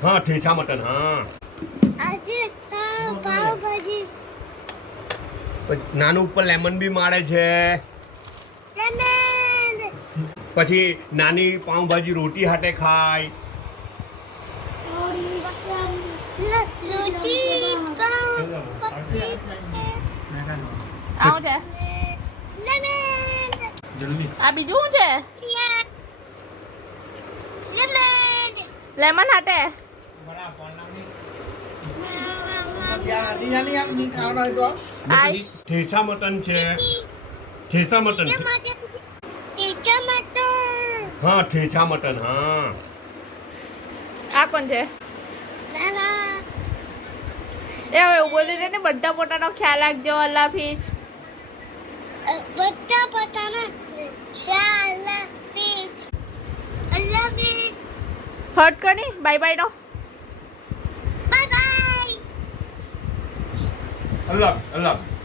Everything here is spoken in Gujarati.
हाँ ठेचा मटन हाँ આજે પાવભાજી નાનું ઉપર લેમન બી મારે છે લેમન પછી નાની પાઉંભાજી રોટી હાટે ખાય રોટી પાવ આવું છે લેમન આ બીજું શું છે લેમન લેમન હાટે ठेचा मटन છે ठेचा मटन हाँ ठेचा मटन हाँ આ કોણ છે એ હવે એવું બોલી રહે ને બધા પોતાનો ખ્યાલ રાખજો અલ્લાહ હાફિઝ બધા પોતાના શાલા પીચ અલ્લાહ પીચ હટ કરી બાય બાય નો બાય બાય अल्लाह अल्लाह